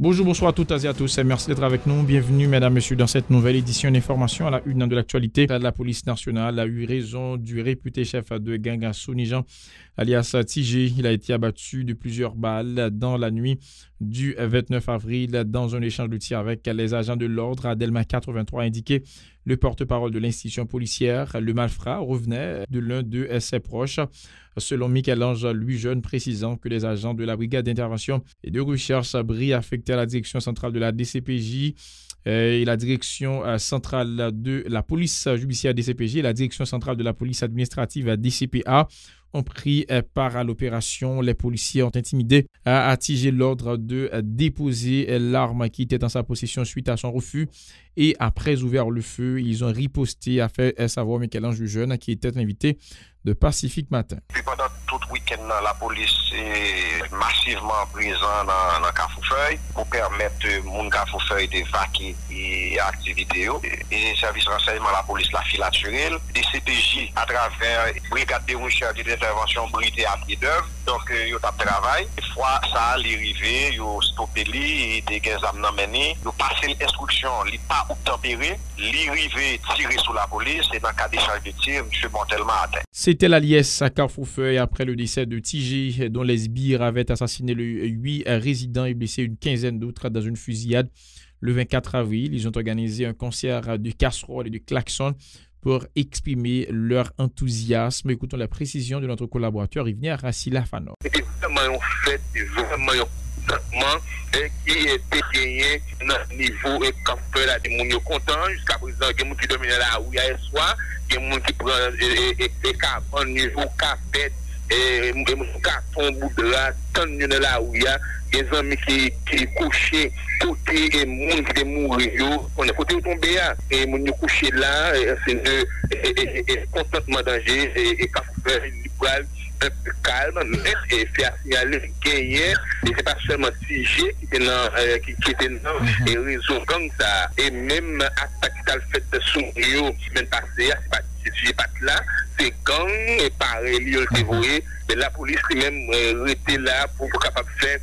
Bonjour, bonsoir à toutes et à tous. Merci d'être avec nous. Bienvenue, mesdames, messieurs, dans cette nouvelle édition d'information à la une de l'actualité. La police nationale a eu raison du réputé chef de gang à Sonijan, alias TJ. Il a été abattu de plusieurs balles dans la nuit du 29 avril dans un échange de tir avec les agents de l'ordre à Delma 83, indiqué le porte-parole de l'institution policière. Le malfrat revenait de l'un de ses proches. Selon Michel-Ange Louis Jeune, précisant que les agents de la brigade d'intervention et de recherche Brie affectés à la direction centrale de la DCPJ et la direction centrale de la police judiciaire DCPJ et la direction centrale de la police administrative DCPA ont pris part à l'opération. Les policiers ont intimidé à TJ l'ordre de déposer l'arme qui était en sa possession suite à son refus. Et après ouvert le feu, ils ont riposté, a fait savoir Michel-Ange Jeune, qui était invité de Pacifique Matin. Puis pendant tout le week-end, la police est massivement présente dans Carrefourfeuille pour permettre aux Carrefourfeuille d'évacuer les activités. Et les services de renseignement, la police, la filaturelle, des CPJ à travers brigade de recherche et d'intervention brité à pied d'œuvre. Donc, ils ont travail. Des fois, ça a arrivé, ils ont stoppé, et des gens ont mené, ils ont passé l'instruction, ils n'ont pas tempéré, ils arrivé tirer sous la police et dans le cas d'échange de tir, M. Montelman atteint. C'était la liesse à Carrefourfeuille après le décès de TJ, dont les sbires avaient assassiné 8 résidents et blessé une quinzaine d'autres dans une fusillade. Le 24 avril, ils ont organisé un concert de casseroles et de klaxons pour exprimer leur enthousiasme. Écoutons la précision de notre collaborateur Yvnier Rassila Fano. C'était vraiment un fait, vraiment un traitement qui était gagné dans le niveau et quand fait là, des gens contents. Jusqu'à présent, il y a des gens qui dominent la rue hier soir, il y a des gens qui prennent des cartons niveau café, des cartons bout de la, tant de la rue, des amis qui couchaient côté et des gens qui mourent, on est côté tombé là, et les gens couchés là, c'est de contentement danger et quand fait libéral un peu calme, et faire signaler gagner, et c'est pas seulement TJ qui était dans et réseau comme ça, et même attaque qui a le fait de son rio, même passé, c'est pas TJ pas là, c'est gang, et pareil, il a dévoué, mais la police lui-même était là pour capable faire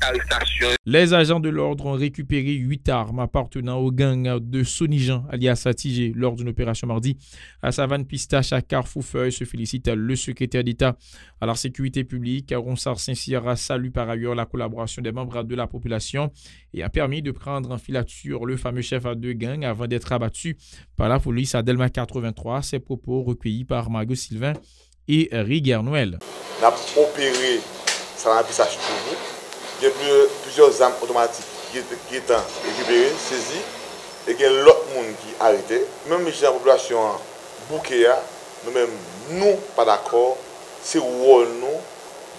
arrestation. Les agents de l'ordre ont récupéré 8 armes appartenant au gang de Sonijan, alias TJ, lors d'une opération mardi à Savane-Pistache à Carrefourfeuille. Se félicite le secrétaire d'État à la sécurité publique. Ronsard Saint-Cyr salue par ailleurs la collaboration des membres de la population et a permis de prendre en filature le fameux chef de gang avant d'être abattu par la police à Delma 83. Ces propos recueillis par Margot Sylvain et Riguer Noël. On a opéré Savane-Pistache pour vous. Il y a plusieurs armes automatiques qui étaient récupérées, saisies, et il y a l'autre monde qui a arrêté. Même si la population bouquée, nous-mêmes, nous pas d'accord, c'est rôle nous,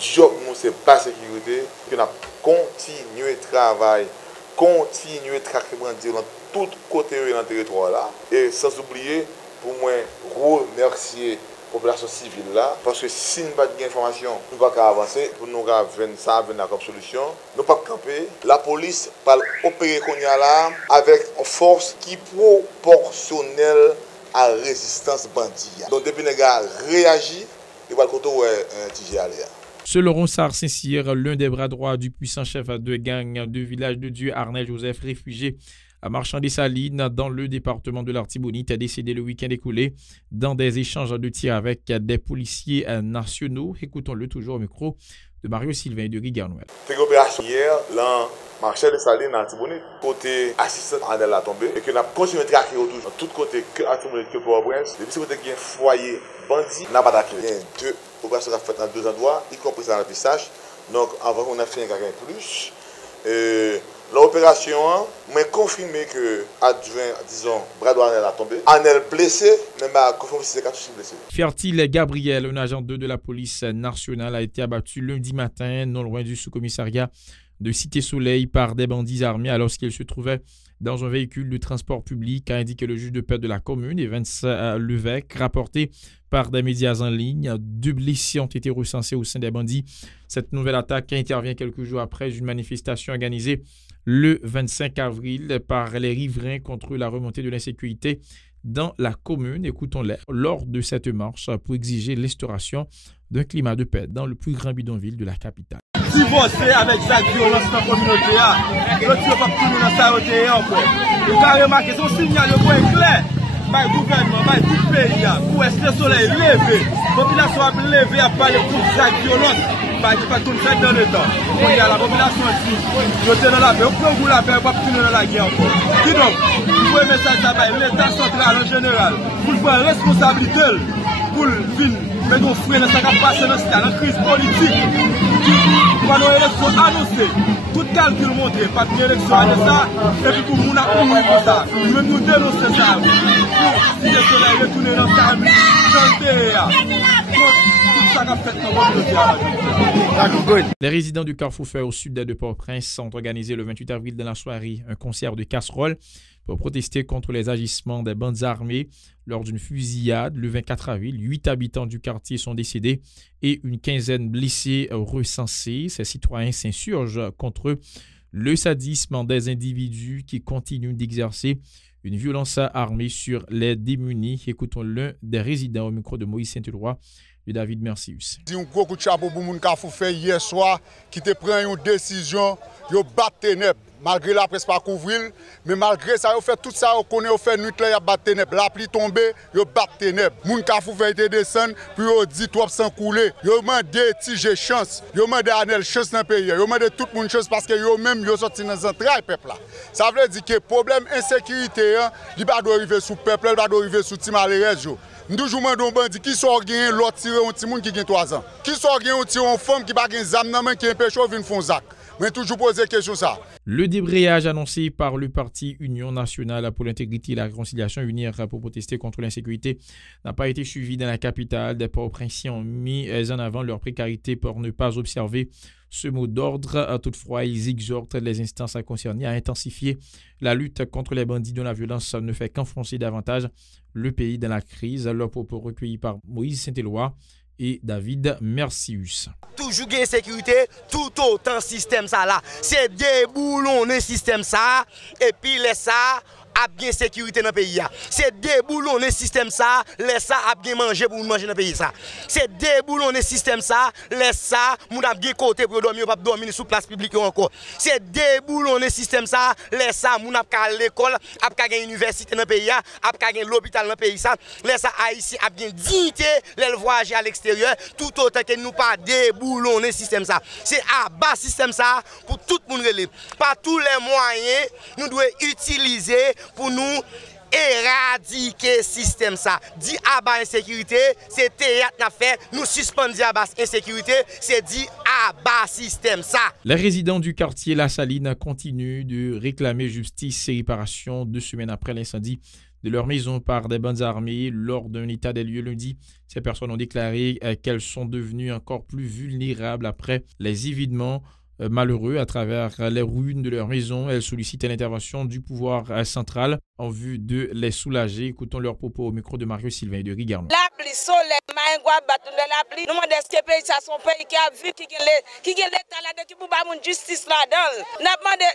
job nous, c'est pas sécurité, qu'on a continué le travail, continué à traquer dans tout côté dans le territoire là, et sans oublier, pour moi, remercier population civile là, parce que si nous n'avons pas d'informations, nous ne pouvons pas avancer, pour nous avoir ça, comme solution, nous ne pouvons pas camper. La police va opérer qu'on y a là avec une force qui est proportionnelle à la résistance bandit. Donc depuis que les gars réagissent, ils vont le côté où TJ aller. Selon Ronsard Saint-Cyr, l'un des bras droits du puissant chef de gang de Village de Dieu, Arnel Joseph, réfugié à Marchand-des-Salines, dans le département de l'Artibonite, a décédé le week-end écoulé dans des échanges de tirs avec des policiers nationaux. Écoutons-le toujours au micro de Mario Sylvain et de Riguer Noël. C'était une opération hier dans Marchand-des-Salines, dans l'Artibonite, côté assistant Arnel a tombé, et qu'on a continué de traquer autour, de tous côtés, que Artibonite, que Port-au-Prince. Depuis ce côté qui est un foyer bandit, on n'a pas d'attaqué. Il y a deux opérations faites dans 2 endroits, y compris dans le Pistache. Donc avant qu'on a fait un gagné plus. L'opération m'a confirmé que adjoint, disons, bras droit a tombé. Arnel blessé, même à confirmer que c'est cartouche blessé. Fertile Gabriel, un agent 2 de la police nationale, a été abattu lundi matin, non loin du sous-commissariat de Cité-Soleil par des bandits armés alors qu'il se trouvait dans un véhicule de transport public, a indiqué le juge de paix de la commune, Evans Levesque, rapporté par des médias en ligne. 2 blessés ont été recensés au sein des bandits. Cette nouvelle attaque intervient quelques jours après une manifestation organisée le 25 avril par les riverains contre la remontée de l'insécurité dans la commune. Écoutons-les lors de cette marche pour exiger l'instauration d'un climat de paix dans le plus grand bidonville de la capitale. Si divorcer avec Zach violence dans la communauté. Yo ne pas tourner dans ça encore. Vous avez remarqué son signal clair. Par le gouvernement, par tout le pays, pour est le soleil levé, la population a levé à parler de Zach violence. Pas tout le fait dans le temps. On y a la population ici. Je suis dans la paix. On peut vous la paix, on va continuer dans la guerre encore. Qui donc, vous pouvez mettre ça à l'État central en général, pour prendre responsabilité, pour venir mettre nos frères dans ce qui a passé dans la crise politique. Pendant l'élection annoncée, tout calcul montré, pas d'élection à ça, et puis pour nous, on a couru pour ça. Nous-mêmes nous dénoncer ça. Si le soleil retourne dans le time, chanter. Les résidents du Carrefour Feu au sud de Port-au-Prince sont organisés le 28 avril dans la soirée un concert de casseroles pour protester contre les agissements des bandes armées lors d'une fusillade le 24 avril. 8 habitants du quartier sont décédés et une quinzaine blessés recensés. Ces citoyens s'insurgent contre le sadisme des individus qui continuent d'exercer une violence armée sur les démunis. Écoutons l'un des résidents au micro de Moïse Saint-Éloi, de David Mercius. Un gros coup de chapeau pour moun Carrefour Feu hier soir qui te prend une décision, yo battre ténèbres malgré la presse pas couvrir, mais malgré ça yo fait tout ça, yo connaît yo fait nuit là y battre ténèbres, la pluie tombé, yo battre ténèbres. Moun Carrefour Feu te descend puis yo dit trop sans couler. Yo mandé tige chance, yo mandé Anel chance dans pays, yo mandé tout moun chance parce que yo même yo sorti dans entrailles peuple là. Ça veut dire que problème insécurité il pas doit arriver sous peuple, il pas doit arriver sous ti malheureux yo. Nous toujours mandons bandi qui sort gagner l'autre tirer un petit monde qui a 3 ans. Qui sort gagner une femme qui pas gagne zam nan men qui empêche vinn font zac. Mais toujours poser question ça. Le débrayage annoncé par le parti Union nationale pour l'intégrité et la réconciliation unir pour protester contre l'insécurité n'a pas été suivi dans la capitale. Des Port-au-Prince ont mis en avant leur précarité pour ne pas observer ce mot d'ordre. Toutefois, ils exhortent les instances concernées à intensifier la lutte contre les bandits dont la violence ne fait qu'enfoncer davantage le pays dans la crise. Leurs propos recueillis par Moïse Saint-Éloi et David Mercius. Toujours gain sécurité, tout autant système ça là. C'est déboulonner système ça et puis les ça a bien sécurité dans le pays. C'est déboulonner système ça, laisse ça a bien manger pour manger dans le pays ça. C'est déboulonner système ça, laisse ça moun a bien côté pour dormir pas dormir sous place publique encore. C'est déboulonner système ça, laisse ça moun a ka l'école, a ka gagner université dans le pays, a ka gagner l'hôpital dans le pays ça. Laisse ça haïtien a bien dignité, les voyager à l'extérieur, tout autant que nous pas déboulonner système ça. C'est à bas système ça pour tout le monde relève. Par tous les moyens, nous devons utiliser pour nous éradiquer le système ça. Dit à bas insécurité, c'est théâtre n'a fait, nous suspendons à bas insécurité, c'est dit à bas système ça. Les résidents du quartier La Saline continuent de réclamer justice et réparation 2 semaines après l'incendie de leur maison par des bandes armées. Lors d'un état des lieux lundi, ces personnes ont déclaré qu'elles sont devenues encore plus vulnérables après les évidements malheureux à travers les ruines de leur maison. Elles sollicitent l'intervention du pouvoir central en vue de les soulager. Écoutons leurs propos au micro de Mario Sylvain et de Rigarno. La pluie, soleil, maïngwa, bâton de la pluie. Nous demandons est-ce que pays ça son pays qui a vu qui a l'état là qui pour avoir justice là-dedans. N'a demandé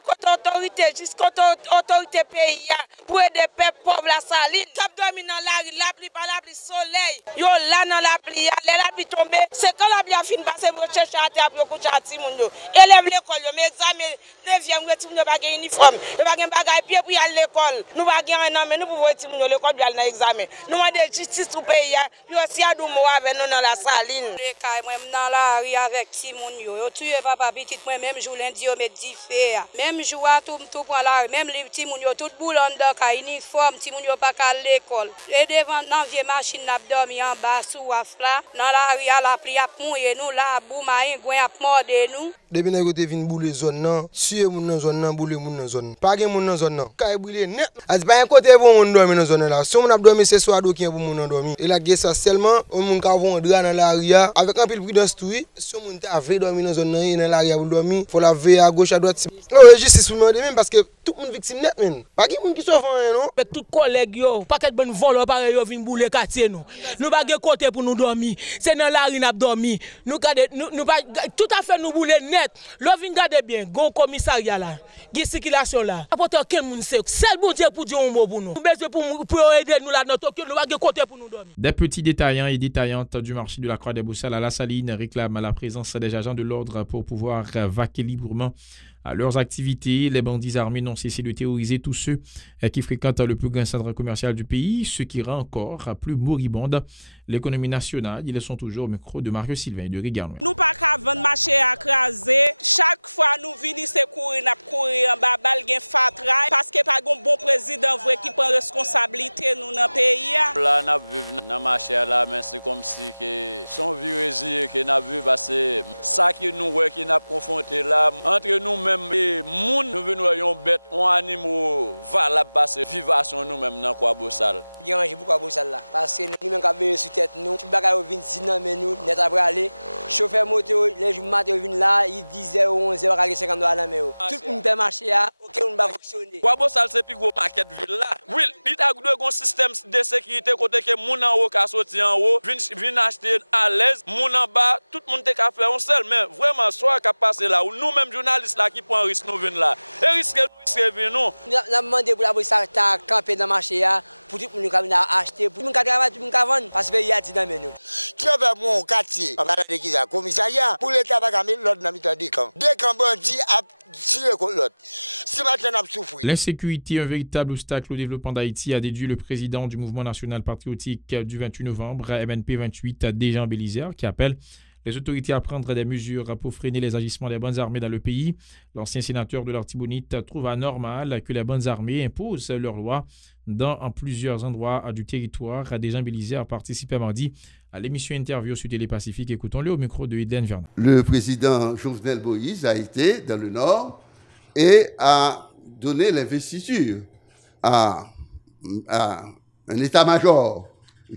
contre autorité jusqu'à autorité pays pour aider les peuples pauvres la saline. Cap domine dans la pluie par la pluie, soleil. Yo là dans la pluie, la pluie tombe. C'est quand la pluie a fini passer pour chercher à terre pour coucher à Timoun. Élève l'école, mais examen 9e, nous n'avons pas de uniforme, nous n'avons pas de pied pour aller à l'école. Nous n'avons pas de mais nous pouvons être à l'école pour aller à l'examen. Nous avons de justice au pays, puis aussi à Doumo avec nous dans la saline. Moi, dans la rue avec Timoun, yo tué papa petit, moi même jour lundi, yo met 10 fers. Même jour tout pour la rue, même les Timoun, yo tout boulon dans uniforme, Timoun, yo pas à l'école. Et devant dans vieille machine, n'a dormi en bas sous afla. Dans la rue, à la pluie, à mouiller nous, là, boumaïn, gouin, à morder nous. Depuis que vous avez boule zone nan, tuer moun nan zone nan, boule moun nan zone. Pas gen moun nan zone nan. Kay boule net. Az pas un côté pour moun dormir dans zone là. Si moun a dormi c'est soit do qui pour moun nan dormir. Et la guerre ça seulement moun ka vendre dans la ria avec un peu prudence tout. Si moun ta vrai dormir dans zone nan, dans la ria pour dormir, faut la veiller à gauche à droite. Non, justice pour même parce que tout moun victime net men. Pas gen moun qui souffre non. Mais tout collègue yo, pas quel bon voleur pareil yo vinn boule quartier nous. Nous pas gen côté pour nous dormir. C'est dans la ria n'a dormir. Nous pas tout à fait nous boule net. L'on vient garder bien, gon commissariat là, gon circulation là. Apporter quel monde c'est. Seul bon Dieu pour dire un mot pour nous. Nous besoin pour aider nous là dans Tokyo, nous va côté pour nous dormir. Des petits détaillants et détaillantes du marché de la Croix des Boursalles à la Saline réclament la présence des agents de l'ordre pour pouvoir vaquer librement à leurs activités. Les bandits armés n'ont cessé de terroriser tous ceux qui fréquentent le plus grand centre commercial du pays, ce qui rend encore plus moribonde l'économie nationale. Ils sont toujours au micro de Mario Sylvain et de Rigarno. Nous pas qu'à vendre marché à craser. Chaque fois nous venons secourir, nous courir en bas balle gen fatray parce que pas un bon président vrai qui prend responsabilité nous dans pays. Là nous vivons dans marché là mais c'est comme si que son virésie que n'a vu passer ça qui nous ouais qui n'a confronté là entre nous-mêmes et moun nous venons yon bête on animaux valable passer vivation nous-mêmes dans Croix Boursalles. Il y a beaucoup Croix Boursalles là parce que nous même quand sur tête nous tout bagage vinn sinon mais nous net après aller chauffeur moto les jours matin vinn là il 10h 11h 50 $ la mais tout le monde peut marcher là OK on va fonctionner. Croix Boursalles c'est plus gros market ville là. Oui, il a un système de sécurité côté que moun en haut ka sorti en haut vinn acheter à l'aise moun en bas tout le monde te ka faire on seul mais vraiment soit ka passer là ou nous même journalistes là qui prend risque nous vinn là et risque nous n'a demandé pour la Boursalles ta camper dans marché là pour tout le monde qui acheter pour nous travailler tout le monde vendre parce que il y a dit dans nous qui avait mon quartier on va dire qui ça commissariat pour l'état va gagner l'autre dans mi-temps des camps bandits a tiré contre l'autre si maintenant n'a souffrir. L'insécurité, un véritable obstacle au développement d'Haïti, a déduit le président du mouvement national patriotique du 28 novembre, MNP 28, Dejan Bélizer, qui appelle les autorités à prendre des mesures pour freiner les agissements des bandes armées dans le pays. L'ancien sénateur de l'Artibonite trouve anormal que les bandes armées imposent leurs lois dans plusieurs endroits du territoire. Dejan Bélizer a participé mardi à l'émission Interview sur Télé-Pacifique. Écoutons-le au micro de Eden Vernon. Le président Jovenel Moïse a été dans le Nord et a donné l'investiture à un état-major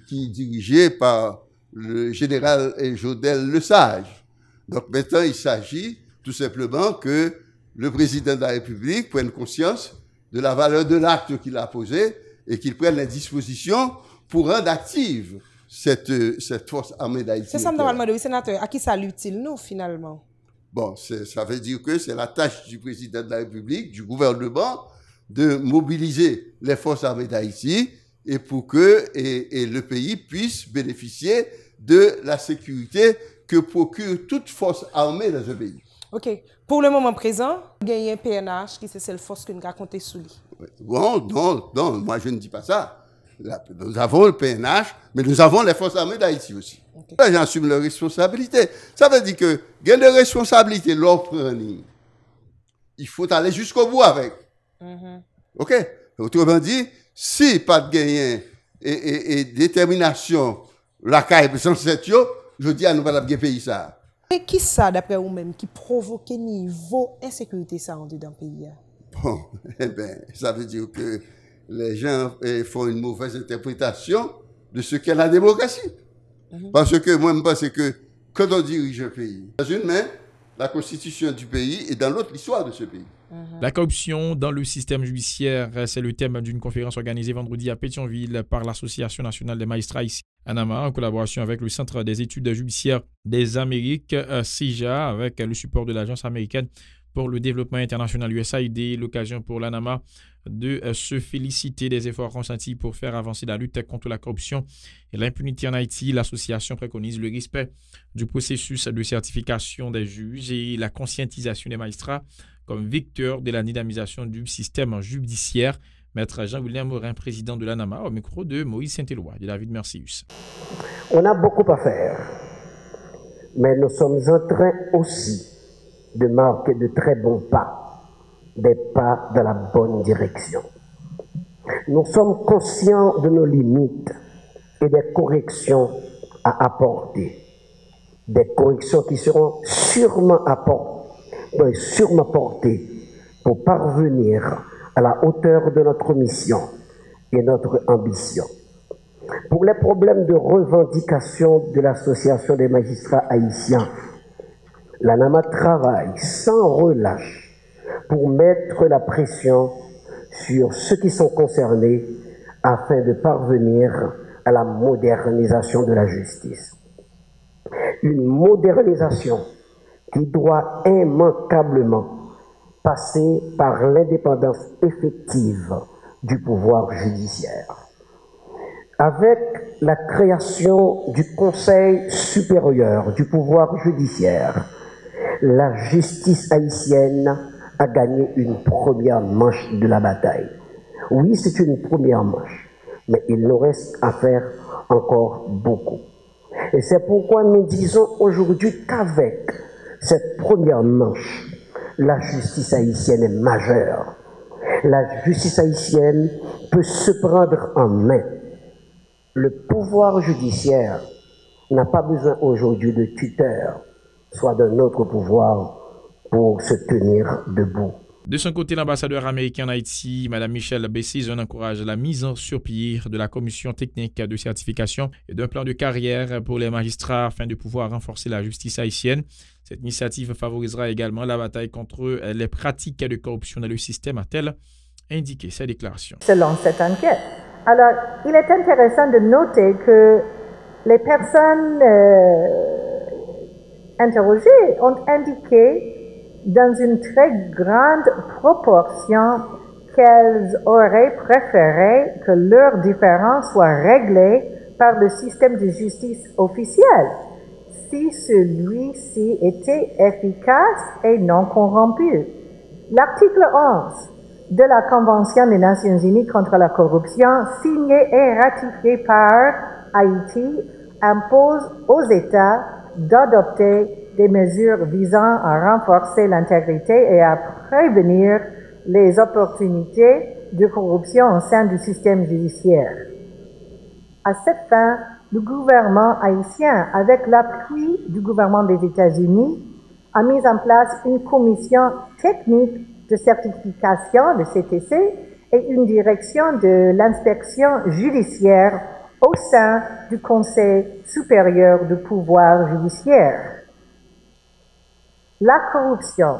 qui est dirigé par le général Jodel Lesage. Donc maintenant, il s'agit tout simplement que le président de la République prenne conscience de la valeur de l'acte qu'il a posé et qu'il prenne les dispositions pour rendre active cette force armée d'Haïti. C'est ça, normalement, le sénateur. À qui ça l'utile, nous, finalement? Bon, ça veut dire que c'est la tâche du président de la République, du gouvernement, de mobiliser les forces armées d'Haïti et pour que le pays puisse bénéficier de la sécurité que procure toute force armée dans ce pays. OK. Pour le moment présent, il y a un PNH qui c'est celle force que nous avons compté sous lui. Bon, non, moi je ne dis pas ça. Nous avons le PNH, mais nous avons les forces armées d'Haïti aussi. Okay. Les gens assument leurs responsabilités. Ça veut dire que, il y a des responsabilités, il faut aller jusqu'au bout avec. OK? Autrement dit, si pas de gain et détermination, la caille sans cette je dis à nous pas de pays ça. Et qui ça, d'après vous-même, qui provoque niveau insécurité ça dans le pays? Bon, eh bien, ça veut dire que les gens font une mauvaise interprétation de ce qu'est la démocratie. Parce que moi, je pense que quand on dirige un pays, dans une main, la constitution du pays et dans l'autre, l'histoire de ce pays. La corruption dans le système judiciaire, c'est le thème d'une conférence organisée vendredi à Pétionville par l'Association nationale des magistrats ici à Nama, en collaboration avec le Centre des études judiciaires des Amériques, CIJA, avec le support de l'Agence américaine pour le développement international USAID, l'occasion pour l'ANAMA de se féliciter des efforts consentis pour faire avancer la lutte contre la corruption et l'impunité en Haïti. L'association préconise le respect du processus de certification des juges et la conscientisation des magistrats comme vecteur de la dynamisation du système judiciaire. Maître Jean-William Morin, président de l'ANAMA, au micro de Moïse Saint-Éloi et David Mercius. On a beaucoup à faire, mais nous sommes en train aussi de marquer de très bons pas, des pas dans la bonne direction. Nous sommes conscients de nos limites et des corrections à apporter. Des corrections qui seront sûrement portées pour parvenir à la hauteur de notre mission et notre ambition. Pour les problèmes de revendication de l'Association des magistrats haïtiens, l'ANAMA travaille sans relâche pour mettre la pression sur ceux qui sont concernés afin de parvenir à la modernisation de la justice. Une modernisation qui doit immanquablement passer par l'indépendance effective du pouvoir judiciaire. Avec la création du Conseil supérieur du pouvoir judiciaire, la justice haïtienne a gagné une première manche de la bataille. Oui, c'est une première manche, mais il nous reste à faire encore beaucoup. Et c'est pourquoi nous disons aujourd'hui qu'avec cette première manche, la justice haïtienne est majeure. La justice haïtienne peut se prendre en main. Le pouvoir judiciaire n'a pas besoin aujourd'hui de tuteur, soit d'un autre pouvoir, pour se tenir debout. De son côté, l'ambassadeur américain en Haïti, Mme Michelle Bessison, encourage la mise sur pied de la commission technique de certification et d'un plan de carrière pour les magistrats afin de pouvoir renforcer la justice haïtienne. Cette initiative favorisera également la bataille contre les pratiques de corruption dans le système, a-t-elle indiqué sa déclaration. Selon cette enquête. Alors, il est intéressant de noter que les personnes interrogées ont indiqué dans une très grande proportion qu'elles auraient préféré que leurs différends soient réglés par le système de justice officiel, si celui-ci était efficace et non corrompu. L'article 11 de la Convention des Nations Unies contre la corruption, signée et ratifiée par Haïti, impose aux États d'adopter des mesures visant à renforcer l'intégrité et à prévenir les opportunités de corruption au sein du système judiciaire. À cette fin, le gouvernement haïtien, avec l'appui du gouvernement des États-Unis, a mis en place une commission technique de certification, le CTC, et une direction de l'inspection judiciaire au sein du Conseil supérieur du pouvoir judiciaire. La corruption,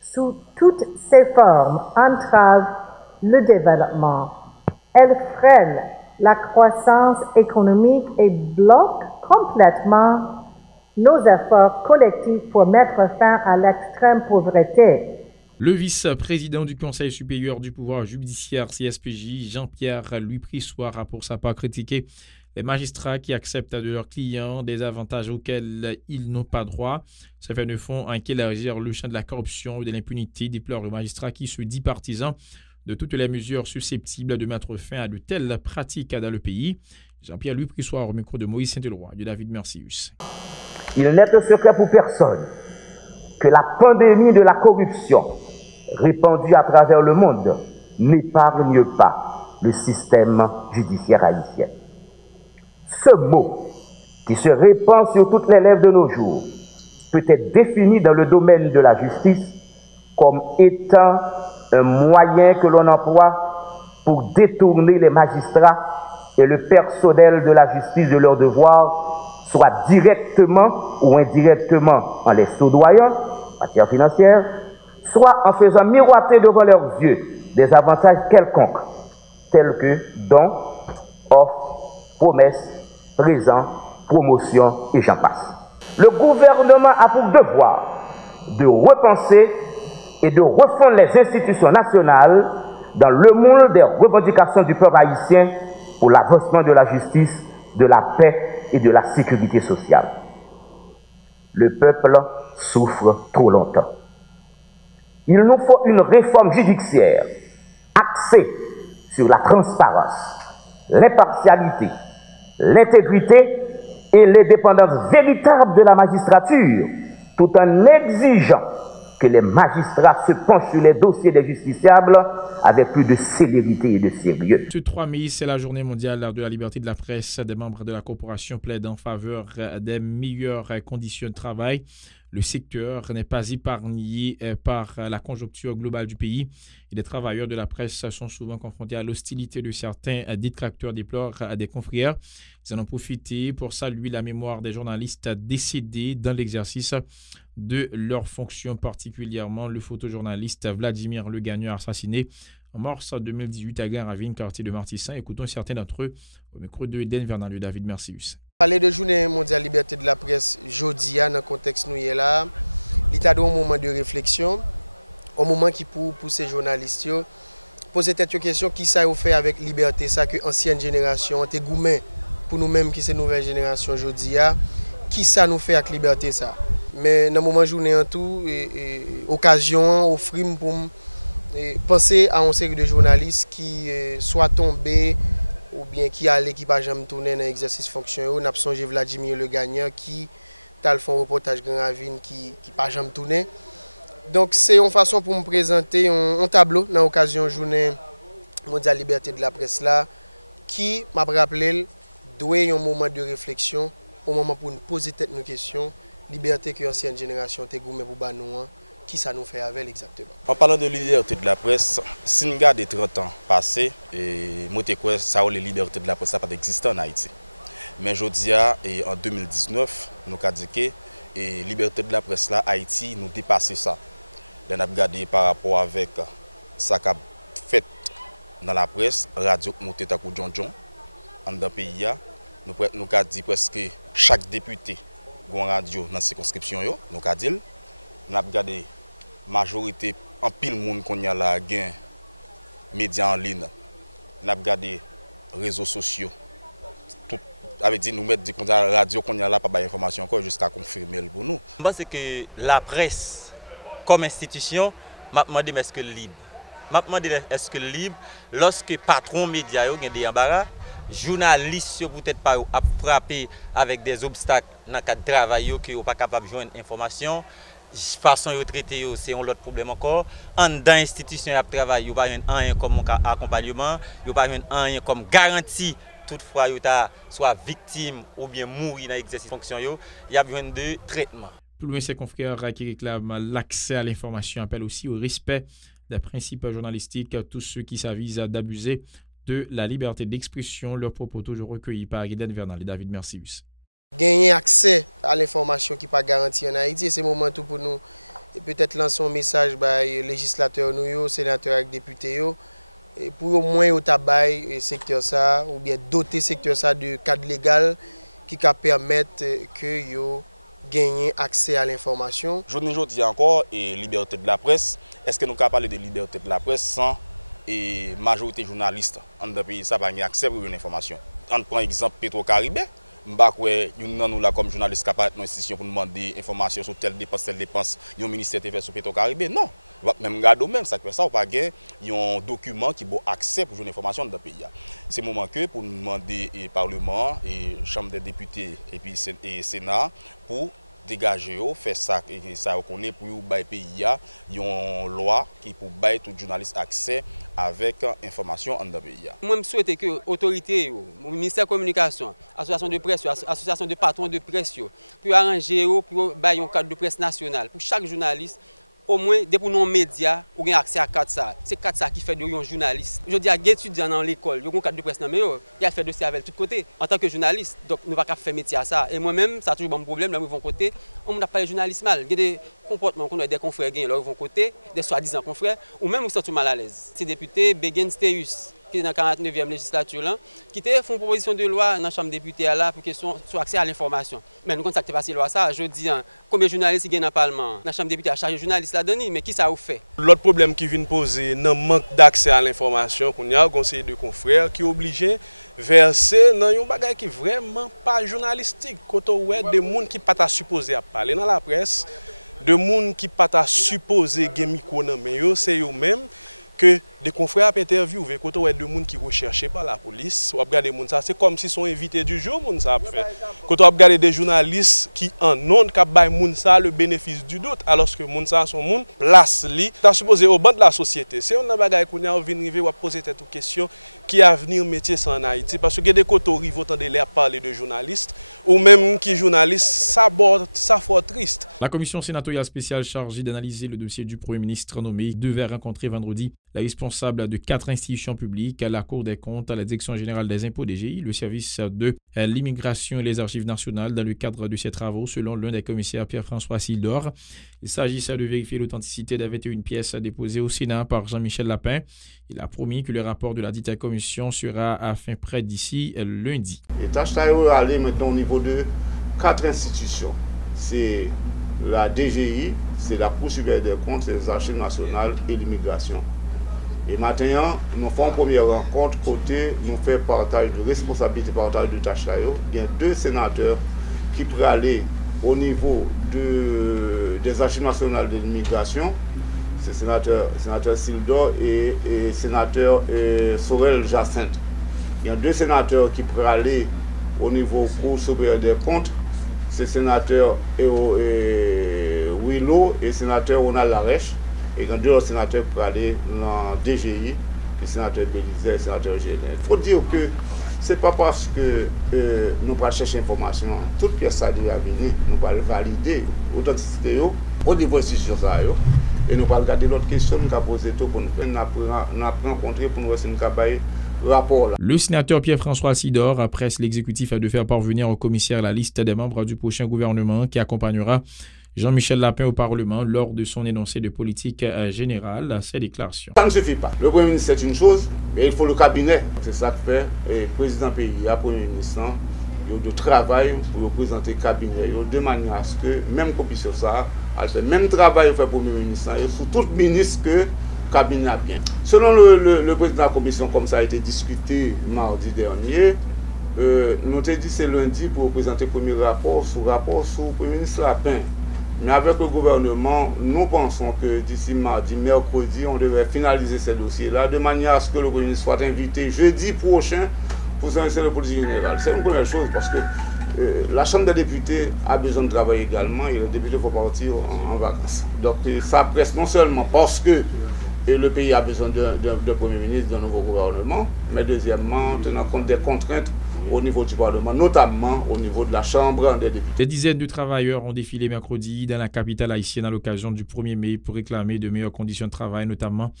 sous toutes ses formes, entrave le développement. Elle freine la croissance économique et bloque complètement nos efforts collectifs pour mettre fin à l'extrême pauvreté. Le vice-président du Conseil supérieur du pouvoir judiciaire CSPJ, Jean-Pierre Louis Prissoir, a pour sa part critiqué les magistrats qui acceptent de leurs clients des avantages auxquels ils n'ont pas droit. Ces faits ne font qu'élargir le champ de la corruption et de l'impunité, déplore le magistrat qui se dit partisan de toutes les mesures susceptibles de mettre fin à de telles pratiques dans le pays. Jean-Pierre Louis Prissoir au micro de Moïse Saint-Éloi de David Mercius. Il n'est un secret pour personne que la pandémie de la corruption répandue à travers le monde n'épargne pas le système judiciaire haïtien. Ce mot, qui se répand sur toutes les lèvres de nos jours, peut être défini dans le domaine de la justice comme étant un moyen que l'on emploie pour détourner les magistrats et le personnel de la justice de leurs devoirs, soit directement ou indirectement en les soudoyant, en matière financière, soit en faisant miroiter devant leurs yeux des avantages quelconques, tels que dons, offres, promesses, présents, promotions et j'en passe. Le gouvernement a pour devoir de repenser et de refondre les institutions nationales dans le moule des revendications du peuple haïtien pour l'avancement de la justice, de la paix et de la sécurité sociale. Le peuple souffre trop longtemps. Il nous faut une réforme judiciaire axée sur la transparence, l'impartialité, l'intégrité et l'indépendance véritable de la magistrature, tout en exigeant que les magistrats se penchent sur les dossiers des justiciables avec plus de célérité et de sérieux. Ce 3 mai, c'est la journée mondiale de la liberté de la presse. Des membres de la corporation plaident en faveur des meilleures conditions de travail. Le secteur n'est pas épargné par la conjoncture globale du pays et les travailleurs de la presse sont souvent confrontés à l'hostilité de certains détracteurs, déplorent des confrères. Ils en ont profité pour saluer la mémoire des journalistes décédés dans l'exercice de leurs fonctions, particulièrement le photojournaliste Vladimir Le Gagnon assassiné en mars 2018 à Garavine, quartier de Martissan. Écoutons certains d'entre eux au micro de Eden Vernal de David Mercius. Parler de journée mondiale liberté de la presse jeudi dans le contexte nous est là, il y a un moment de réflexion, un moment qui pour ces journalistes poser tête une question qui ça fait avec liberté ça que ancienne génération te gourmet pour nous-mêmes qui c'est nouvelle génération aujourd'hui qui ça nous fait avec liberté ça. Mais dans le moment journée en tout occasion offrir pour penser à une série de journalistes qui soit tombés ou bien qui a l'équipage à me tourner dans l'exercice fonction. On a songé Vladimir Le Gagnant qui a fait un reportage Grand Ravine qui pas jamais tourné. Donc c'est une façon pour me présenter un tableau dans l'occasion journée mondiale liberté de la presse là qui m'a rappelé doit un moment de réflexion, au moment pour nous poser tête nos questions, liberté que l'ancienne génération te goumé pour ba nous qui ça nous fait avec exactement. En parlant de liberté de la presse, si nous regardons 30 ans passés, et moi je crois que ça les libertés de la presse n'a pas existé en Haïti. Mais aujourd'hui, en 2019, nous avons dit que la liberté de la presse là, Haïti nous dépasse ça. Nous avons regardé par rapport avec ça qu'a fait dans la presse, radio monté à coup John John, dans le pays, nous avons dit presque chaque député qui a une radio dans la circonscription, nous avons dit, nous avons regardé majorité en pile monde qu'on y a là gain médias en ligne n'a regardé réseaux sociaux tout avait dit nous mettre dit qu'on a radio qu'on y a là pas ba information encore jusqu'à confirmer pour nous. Je pense que la presse comme institution m'a demandé est-ce que libre. M'a demandé est-ce que libre lorsque patron média yo gen des embarras, journalistes peut-être pas a frappé avec des obstacles dans cadre travail que yo pas capable joindre information. Façon de traiter, c'est un autre problème encore. En dans l'institution de travail, il n'y a pas rien comme accompagnement, il n'y a pas rien comme garantie. Toutefois, il y a soit victime ou bien mourir dans l'exercice de fonction, il y a besoin de traitement. Plus loin, ses confrères qui réclament l'accès à l'information appellent aussi au respect des principes journalistiques, tous ceux qui s'avisent d'abuser de la liberté d'expression. Leurs propos toujours recueillis par Guédène Vernal et David Mercius. Gagner accès à l'information qui n'est pas garantie en Haïti, c'est le moment tout pour nous peut-être lancer un message aux législateurs, aux sénateurs et députés, et pour au moins au tabac secteur ça, ou bien doter le secteur ça de cadre légal qui permettre que yo gagner accès à l'information. Je dis encore, et liberté de la presse, est-ce que nous pouvons parler de liberté de la presse sans majorité journaliste dans le pays, ça va avoir accès à une information. On prend exemple Petro-Caribé. Nous là comme journaliste capable dans institution pour demander information sur telle dépense, le ministère fait sur Petro-Caribé. Non, même regarder même ça fait ça ou pas gain un document qui a accès pour une information dans le pays. C'est le moment que pour nous demander et parlement et chambre des députés et puis Sénat pour dégager faire ça et ça reconnaît pour le pays une loi qui pour bailler tout journaliste accès avec information en le pays. Moi je souhaite que autorité ministère de la communication, association de presse, association de patrons de presse pour arranger pour bailler un cadre de presse nationale pour chaque journaliste. Au moins, pour nos médias, on a accès à cadre ça. C'est cadre ça qui fait de un journaliste. Je dis à des étudiants dans l'école, ils ont un cadre de presse, mais il a fait dossier avec tout côté en tant que journaliste. Donc, nous ne pouvons pas faire métier à ça. Et moi-même, ça a toujours un problème. Là, ils vont côté. On n'a pas les journalistes mal. Il y a des comportements qu'on a des confrères qui vont côté, des soi-disant confrères, ou même ils sont mal à l'aise. Ces députés, Begin Steus, qui est dans la 49e législature, là, qui font une proposition de loi dans la Chambre des députés là, pour question sur accès à l'information. Mais nous, quand ça passé loi ça, je dis, combien de journalistes qui viennent dans le Parlement, dans la Chambre des députés, à charger de journalistes là-dedans, mais qui ça a fait? L'autre problème qui vient poser, c'est le manque d'accès à l'information, qu'on a un conseiller de confrères qui est obligé de verser dans un bagage qui n'est vraiment pas journalistique. Quand on a des gens qui ne sont pas supposés à parler dans la presse, des gens qui ne sont pas supposés à micro dans le c'est eux-mêmes. Que des confrères interviewés quand on a des gens qui sont recherchés par la police, on regarde des gens, c'est comme si sont invités du jour, ça fait. Quand on regarde des journalistes qui en ont qui baillent ça le bénéfice du doute, alors que les gens sont gens place li, t'as supposé au banc de la société. C'est un bagage qu'on a envie de poser cette question qui a venir métier ça en Haïti parce que des côtés rivaux tendent à parler de journalistes ou même qui journalistes ça fort triste. La commission sénatoriale spéciale chargée d'analyser le dossier du Premier ministre nommé devait rencontrer vendredi la responsable de 4 institutions publiques, la Cour des comptes, la Direction générale des impôts DGI, le service de l'immigration et les archives nationales dans le cadre de ces travaux, selon l'un des commissaires Pierre-François Sildor. Il s'agissait de vérifier l'authenticité des 21 pièces déposées au Sénat par Jean-Michel Lapin. Il a promis que le rapport de la dite commission sera à fin prêt d'ici lundi. Et tâche à aller maintenant au niveau de 4 institutions. C'est la DGI, c'est la Cour supérieure des comptes, les archives nationales et l'immigration. Et maintenant, nous faisons une première rencontre côté, nous faisons partage de responsabilité, partage de tâches là. Il y a 2 sénateurs qui pourraient aller au niveau des archives nationales de l'immigration. C'est sénateur Sildor et sénateur Sorel Jacinthe. Il y a 2 sénateurs qui pourraient aller au niveau Cour supérieure des comptes. C'est sénateur Willow et sénateur Ronald Larèche. Et il y a 2 sénateurs pour aller dans DGI, le sénateur Bélizet et le sénateur Gélin. Il faut dire que ce n'est pas parce que nous allons chercher l'information, toute pièce ça déjà venir, nous allons valider l'authenticité au niveau de l'institution. Et nous allons regarder l'autre question que nous avons posée pour nous rencontrer pour nous faire rapport. Le sénateur Pierre-François Sidor presse l'exécutif de faire parvenir au commissaire la liste des membres du prochain gouvernement qui accompagnera Jean-Michel Lapin au Parlement lors de son énoncé de politique générale à ces déclarations. Ça ne suffit pas. Le Premier ministre, c'est une chose, mais il faut le cabinet. C'est ça que fait le président pays, le Premier ministre, il y a de travail pour représenter le cabinet, de manière à ce que, même commission ça, elle fait même travail fait pour le Premier ministre, sous tout ministre que le cabinet a bien. Selon le président de la commission, comme ça a été discuté mardi dernier, nous avons dit c'est lundi pour présenter le premier rapport sur le Premier ministre Lapin. Mais avec le gouvernement, nous pensons que d'ici mardi, mercredi, on devrait finaliser ces dossiers-là de manière à ce que le Premier ministre soit invité jeudi prochain pour s'insérer le politique général. C'est une première chose parce que la Chambre des députés a besoin de travailler également et les députés vont partir en vacances. Donc ça presse non seulement parce que le pays a besoin d'un Premier ministre, d'un nouveau gouvernement, mais deuxièmement, tenant compte des contraintes au niveau du Parlement, notamment au niveau de la Chambre des députés. Des dizaines de travailleurs ont défilé mercredi dans la capitale haïtienne à l'occasion du 1er mai pour réclamer de meilleures conditions de travail, notamment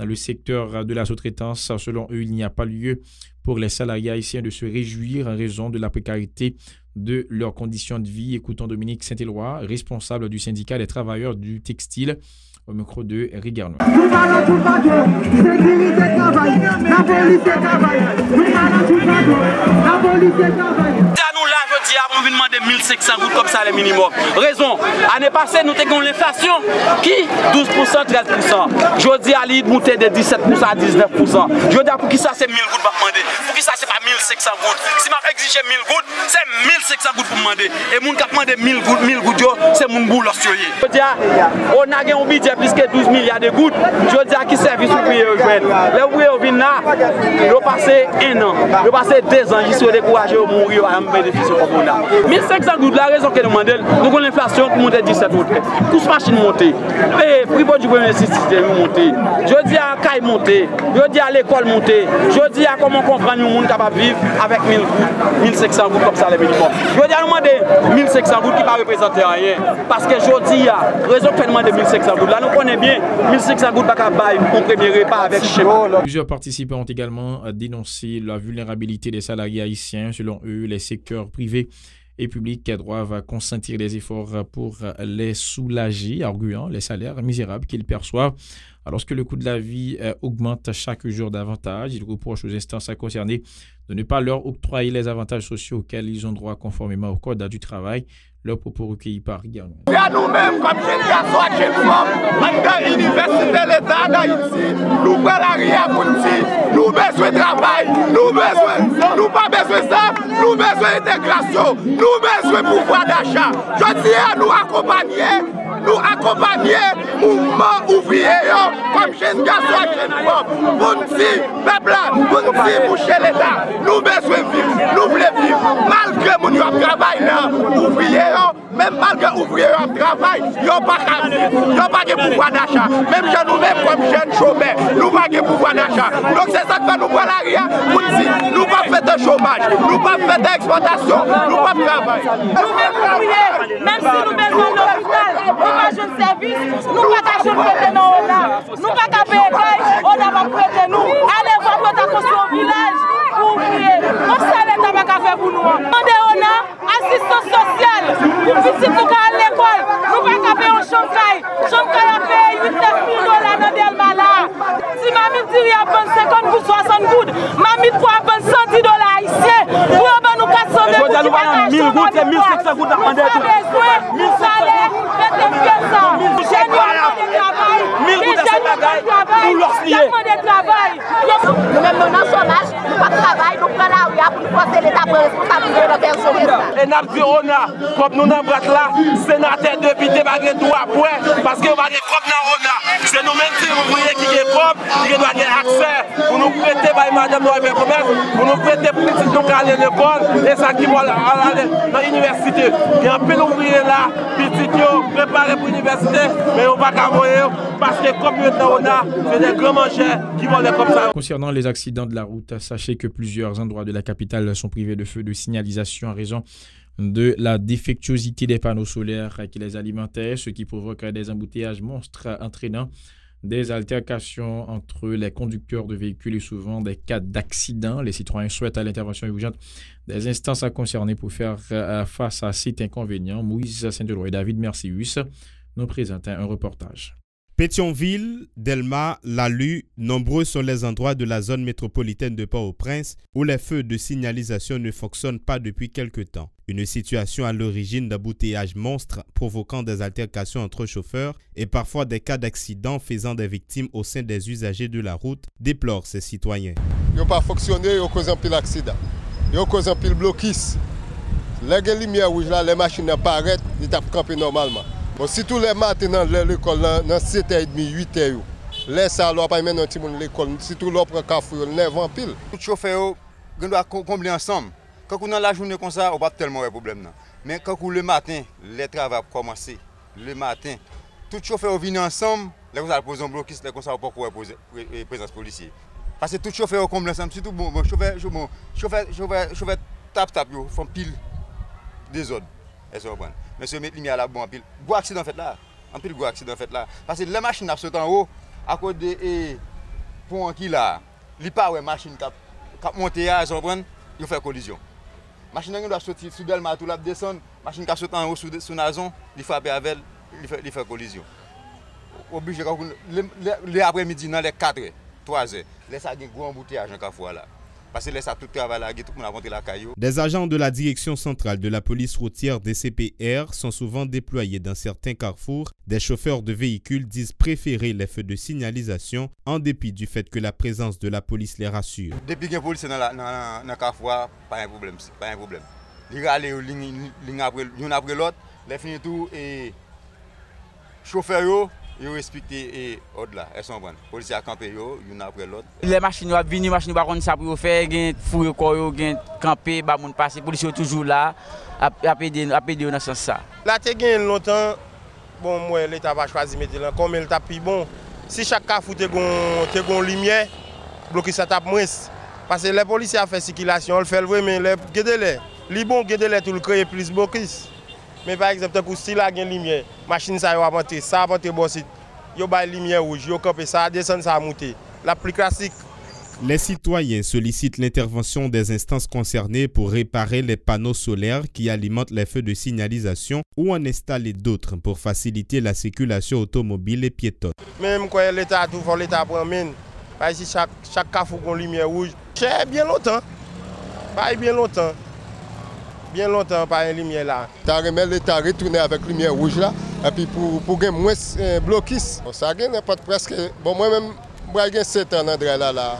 dans le secteur de la sous-traitance. Selon eux, il n'y a pas lieu pour les salariés haïtiens de se réjouir en raison de la précarité de leurs conditions de vie. Écoutons Dominique Saint-Éloi, responsable du syndicat des travailleurs du textile, au micro de Eric Garneau. Nous parlons tout pas de sécurité travail, la police travail. Nous parlons tout pas de la police travail. Nous là, je dis, on vient demander 1500 gouttes comme ça, le minimum. Raison, l'année passée, nous avons l'inflation qui 12%, 13%. Je dis à l'île monter de 17% à 19%. Je dis pour qui ça c'est 1000 gouttes pour demander. Pour qui ça c'est pas 1500 gouttes. Si je exige 1000 gouttes, c'est 1500 gouttes pour demander. Et mon qui demande 1000 gouttes, c'est mon boulot. Je dis, on a un budget plus que 12 milliards de gouttes. Je dis à qui service ouvrier rejoindre. Les ouvriers viennent là, ils ont passé 1 an, ils ont passé 2 ans, ils sont découragés au mourir à un bénéfice comme on a. 1500 gouttes, la raison que nous demandons, nous avons l'inflation qui monte 17 gouttes. Tous machines montées. Et prix du premier système monté. Je dis à Caille monter, je dis à l'école monter, je dis à comment comprendre le monde capable de vivre avec 1000 gouttes, 1500 gouttes comme ça les minimum. Je dis à demander 1500 gouttes qui ne va représenter rien. Parce que je dis à raison que demander 1500 gouttes. Là nous connaissons bien 1500 gouttes pas capable pour premier repas avec schéma. Plusieurs participants ont également dénoncé la vulnérabilité des salariés haïtiens. Selon eux, les secteurs privés et publics doivent consentir des efforts pour les soulager, arguant les salaires misérables qu'ils perçoivent. Alors que le coût de la vie augmente chaque jour davantage, ils reprochent aux instances concernées de ne pas leur octroyer les avantages sociaux auxquels ils ont droit conformément au Code du travail. Leur propos recueillis par Rigarno. C'est à nous-mêmes, comme jeunes garçons et jeunes femmes, dans l'université de l'État d'Haïti, nous prenons la ria pour nous. Nous besoin de travail, nous pas besoin de ça, nous besoin d'intégration, nous besoin de pouvoir d'achat. Je dis à nous accompagner mouvement ouvrier comme jeunes garçons et jeunes femmes. Pour nous dire, peuple, pour nous dire, boucher l'État, nous besoin de vivre, nous voulons vivre, malgré mon travail ouvrier. Même malgré ouvrier au travail, ils n'ont pas de pouvoir d'achat. Même chez nous-mêmes, comme jeunes chômeurs, nous n'avons pas de pouvoir d'achat. Donc c'est ça que nous prenons l'arrière pour dire, nous ne pas faire de chômage, nous ne pas faire d'exploitation, nous ne pas travailler. Nous-mêmes ouvriers, même si nous besoin de l'hôpital, nous pas de service, nous pas de prêter nous nous pas de payer, on n'a pas prêté nous. Allez voir notre construction au village, ouvrier, on sait l'État va faire pour nous. On a assistance sociale. Pour petit nous à l'école, nous ne pouvons pas payer un chambre a payé 8-9 000 $ dans Delmala. Si mamie dit qu'il y a 50 gouttes, 60 gouttes, mamie doit prendre 110 $ haïtiens pour nous 400 000 gouttes. Je 1000 gouttes et 1500 gouttes à prendre. Nous salaire, faites ça. J'ai demandé de travail. 1000 gouttes à travail. Pour leur a dit on a, comme nous n'avons pas là, sénateur député pas de droit après, parce que pas de comme dans on a. C'est nous-mêmes qui ouvriers qui est comme, qui doit avoir accès pour nous prêter par madame Noël Commerce, pour nous prêter pour que nous aller à l'école, et ça qui va aller dans l'université. Il y a un peu d'ouvriers là, petit préparés pour l'université, mais on va pas voyer parce que comme on a, c'est des grands mangeurs qui vont aller comme ça. Concernant les accidents de la route, sachez que plusieurs endroits de la capitale sont privés de feux de signalisation en raison de la défectuosité des panneaux solaires qui les alimentaient, ce qui provoque des embouteillages monstres entraînant des altercations entre les conducteurs de véhicules et souvent des cas d'accident. Les citoyens souhaitent à l'intervention urgente des instances à concerner pour faire face à cet inconvénient. Moïse Saint-Delois et David Mercius nous présentent un reportage. Pétionville, Delma, Lalu, nombreux sont les endroits de la zone métropolitaine de Port-au-Prince où les feux de signalisation ne fonctionnent pas depuis quelque temps. Une situation à l'origine d'embouteillages monstres provoquant des altercations entre chauffeurs et parfois des cas d'accidents faisant des victimes au sein des usagers de la route, déplorent ces citoyens. Ils n'ont pas fonctionné, ils ont causé un pile d'accident. Ils ont causé un pile blocus. Les lumières rouges là, les machines apparaissent, ils tapent camper normalement. Bon, si tous les matins dans l'école, dans 7h30, 8h, les salons pas même dans l'école, si tout l'autre café, 9 ans pile. Tout chauffeur doit combler ensemble. Quand on a la journée comme ça, on n'a pas tellement de problème. Mais quand le matin, les travaux commencent, le matin, tout chauffeur vient ensemble, les gens posent un blocus, les gens ne peuvent pas poser présence policière. Parce que tout chauffeur comble ensemble, surtout bon chauffeur tape, ils font pile des ordres. Mais ce mettre lumière là bon en pile. Gros accident fait là. En pile gros accident fait là. Parce que les machines qui sont en haut, à cause de pont qui là, li pas ouais machine qui monter à ils font collision. Machine qui doit sortir sous Delma tout là descendre, machine qui saute en haut sous Nazon, il frappe avec il fait collision. Obligé les après-midi dans les 4h, 3h, laisse ça gros embouteillage en Carrefour là. Parce que laisse ça tout travail là, tout le monde a monté la caillou. Des agents de la direction centrale de la police routière DCPR sont souvent déployés dans certains carrefours. Des chauffeurs de véhicules disent préférer les feux de signalisation en dépit du fait que la présence de la police les rassure. Depuis que la police est dans le carrefour, pas un problème. Pas un problème. Ils allent l'un après l'autre, les finissent tout et chauffeurs ils respectent les ordres là, elles sont bonnes. Les policiers campent l'un après l'autre. Les machines vont venir, les machines vont ça pour faire, ils fouillent corps, ils camper, ils vont passer, les policiers sont toujours là, à péder dans ce sens. Là, tu as longtemps, bon, moi, l'État va choisir de mettre là, comme il tape bon. Si chaque cas fout une lumière, bloquer ça tape moins. Parce que les policiers ont fait circulation, ils le font, mais les bons guédez tout le créer plus blocus. Mais par exemple, si la une lumière, machine ça va monter, ça va monter bon site. Yo ba lumière rouge, yo camper ça descend ça monter. La plus classique. Les citoyens sollicitent l'intervention des instances concernées pour réparer les panneaux solaires qui alimentent les feux de signalisation ou en installer d'autres pour faciliter la circulation automobile et piétonne. Même quand l'État tout faut l'État prendre parce que chaque cas faut qu'on lumière rouge. C'est bien longtemps. Pas bien longtemps. Bien longtemps par une lumière là. T'as remis l'État retourner avec lumière rouge là et puis pour gagner moins blocus. Ça gagne pas presque bon moi même moi gagne 7 ans là.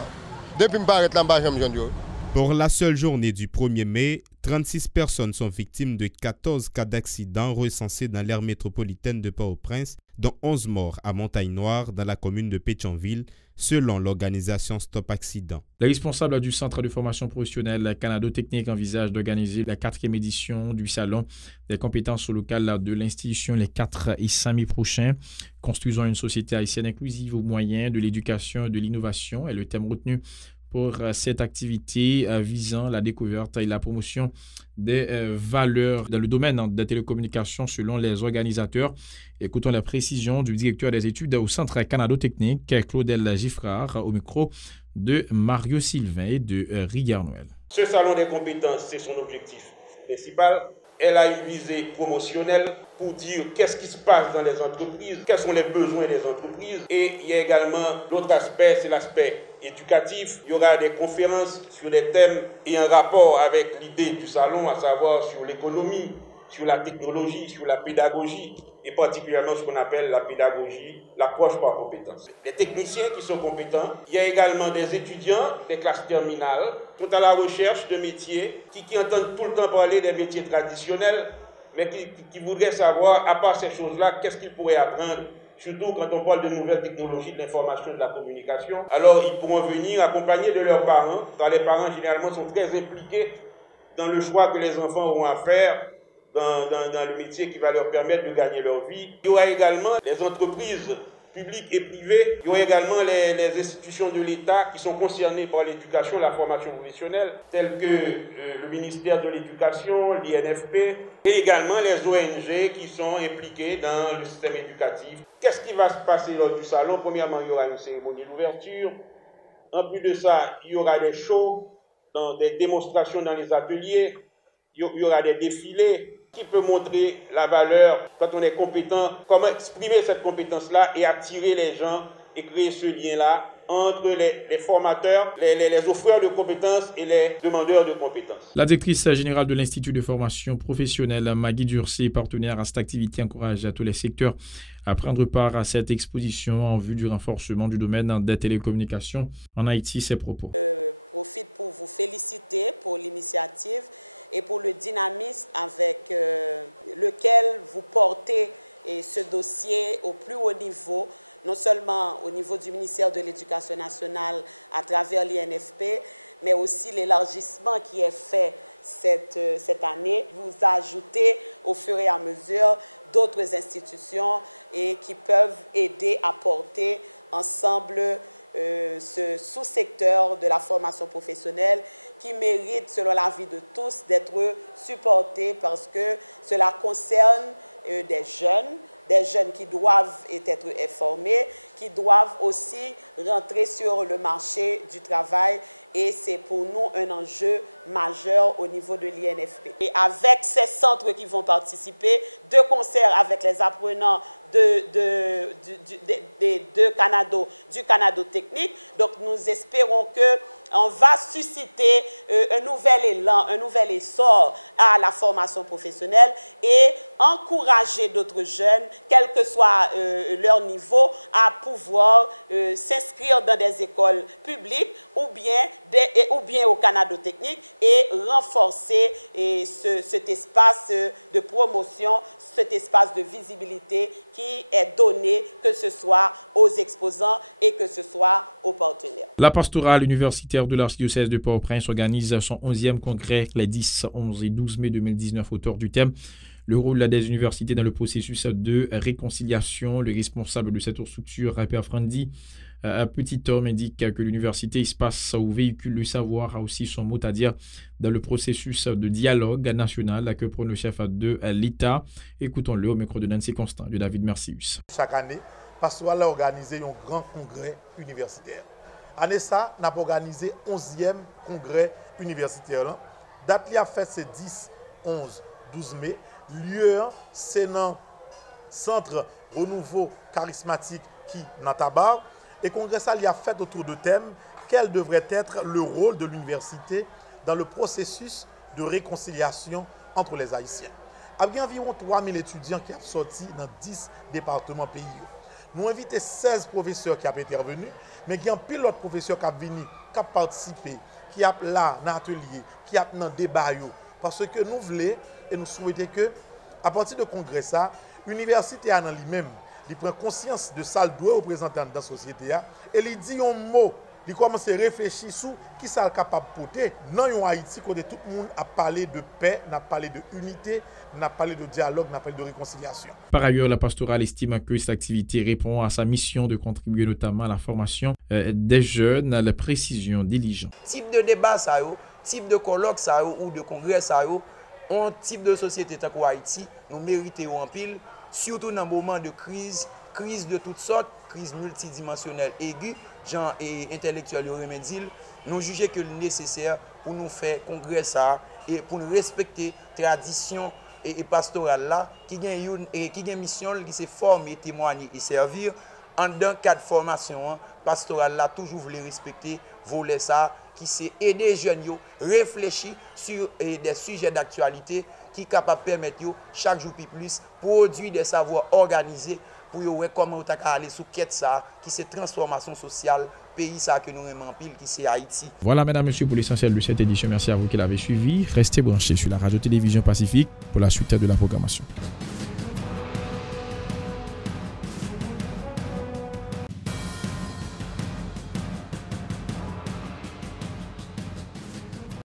Depuis me paraître là bas j'aime Jean. Pour la seule journée du 1er mai, 36 personnes sont victimes de 14 cas d'accidents recensés dans l'aire métropolitaine de Port-au-Prince, dont 11 morts à Montagne-Noire dans la commune de Pétionville, selon l'organisation Stop Accident. Les responsables du Centre de formation professionnelle Canado Technique envisagent d'organiser la 4e édition du Salon des compétences locales de l'institution les 4 et 5 mai prochains. Construisons une société haïtienne inclusive aux moyens de l'éducation et de l'innovation est le thème retenu pour cette activité visant la découverte et la promotion des valeurs dans le domaine des télécommunications selon les organisateurs. Écoutons la précision du directeur des études au Centre Canado Technique, Claudel Giffrard, au micro de Mario Sylvain et de Rigard Noël. Ce salon des compétences, c'est son objectif principal. Elle a une visée promotionnelle pour dire qu'est-ce qui se passe dans les entreprises, quels sont les besoins des entreprises. Et il y a également l'autre aspect, c'est l'aspect éducatif. Il y aura des conférences sur des thèmes et un rapport avec l'idée du salon, à savoir sur l'économie, sur la technologie, sur la pédagogie. et particulièrement ce qu'on appelle la pédagogie, l'approche par compétences. Les techniciens qui sont compétents, il y a également des étudiants des classes terminales qui sont à la recherche de métiers, qui entendent tout le temps parler des métiers traditionnels, mais qui voudraient savoir, à part ces choses-là, qu'est-ce qu'ils pourraient apprendre, surtout quand on parle de nouvelles technologies de l'information et de la communication. Alors ils pourront venir accompagnés de leurs parents, car les parents généralement sont très impliqués dans le choix que les enfants auront à faire dans le métier qui va leur permettre de gagner leur vie. Il y aura également les entreprises publiques et privées, il y aura également les institutions de l'État qui sont concernées par l'éducation et la formation professionnelle, telles que le ministère de l'Éducation, l'INFP, et également les ONG qui sont impliquées dans le système éducatif. Qu'est-ce qui va se passer lors du salon? Premièrement, il y aura une cérémonie d'ouverture. En plus de ça, il y aura des shows, des démonstrations dans les ateliers, il y aura des défilés qui peut montrer la valeur quand on est compétent, comment exprimer cette compétence-là et attirer les gens et créer ce lien-là entre les formateurs, les offreurs de compétences et les demandeurs de compétences. La directrice générale de l'Institut de formation professionnelle, Maggie Durcé, partenaire à cette activité, encourage à tous les secteurs à prendre part à cette exposition en vue du renforcement du domaine des télécommunications en Haïti. Ses propos. Je profite pour vous féliciter pour l'initiative et pour le dynamisme avec lequel vous portez ce dossier au plus haut niveau, non seulement au niveau du ministère de l'Éducation nationale à travers l'INFP, mais aussi l'élargissement qui est fait cette année. Vous ajoutez au fur et à mesure d'autres institutions et qui peuvent aider à porter ensemble ce sous-secteur de la formation professionnelle qui mérite, selon l'avis de tous, d'être supporté parce que cela concerne des jeunes qui doivent être informés, qui doivent aussi rentrer sur le marché du travail et c'est pour nous un enjeu majeur au niveau de l'INFP. Et avec ces centres qui vont participer, de concert avec les apprenants du Canado technique, donc nous espérons qu'on va susciter un nouvel élan, un nouvel essor à la formation professionnelle et encourager d'autres jeunes, quel que soit leur niveau, à pouvoir s'inscrire dans des écoles publiques ou bien au Canado technique et renforcer cet espace de promotion, cet espace de visibilité qui est donné, que ce soit aux exposants et que ce soit aux partenaires. La pastorale universitaire de l'archidiocèse de Port-au-Prince organise son 11e congrès les 10, 11 et 12 mai 2019 autour du thème le rôle des universités dans le processus de réconciliation. Le responsable de cette structure, Père Frandi Petit Homme, indique que l'université, espace où véhicule le savoir, a aussi son mot à dire dans le processus de dialogue national que prône le chef de l'État. Écoutons-le au micro de Nancy Constant, de David Mercius. Chaque année, Pastoral a organisé un grand congrès universitaire. Année ça, on a organisé 11e congrès universitaire. Date li a fait c'est 10, 11, 12 mai. Lieu, c'est dans centre renouveau charismatique qui n'a tabac. Et le congrès ça a fait autour de thème quel devrait être le rôle de l'université dans le processus de réconciliation entre les Haïtiens. Il y a environ 3000 étudiants qui sont sortis dans 10 départements pays. Nous invitons 16 professeurs qui ont intervenu, mais il y a un pilote professeur qui a venu, qui a participé, qui a là dans l'atelier, qui a dans le débat. Parce que nous voulons et nous souhaitons que, à partir de congrès, l'université en lui-même, il prend conscience de ça, il doit représenter dans la société, et il dit un mot, il commence à réfléchir sur qui ça est capable de porter. Dans Haïti, où tout le monde a parlé de paix, a parlé d'unité, a parlé de dialogue, a parlé de réconciliation. Par ailleurs, la pastorale estime que cette activité répond à sa mission de contribuer notamment à la formation des jeunes, à la précision diligente. Type de débat, type de colloque ou de congrès, un type de société tant qu'Haïti, nous méritons en pile, surtout dans un moment de crise de toutes sortes, crise multidimensionnelle aiguë, gens et intellectuels remédiels, nous jugeons que c'est nécessaire pour nous faire congrès et pour nous respecter la tradition et pastorale là, qui a une mission qui se former, témoigner et servir. En dans cadre de formation, pastorale là, toujours voulait respecter, voler ça, qui c'est aider les jeunes à réfléchir sur des sujets d'actualité qui est capable de permettre chaque jour plus produire des savoirs organisés pour voir comment on peut aller sous quête ça qui c'est transformation sociale pays ça que nous aimons pile qui c'est Haïti. Voilà mesdames et messieurs pour l'essentiel de cette édition. Merci à vous qui l'avez suivi. Restez branchés sur la radio-télévision Pacifique pour la suite de la programmation.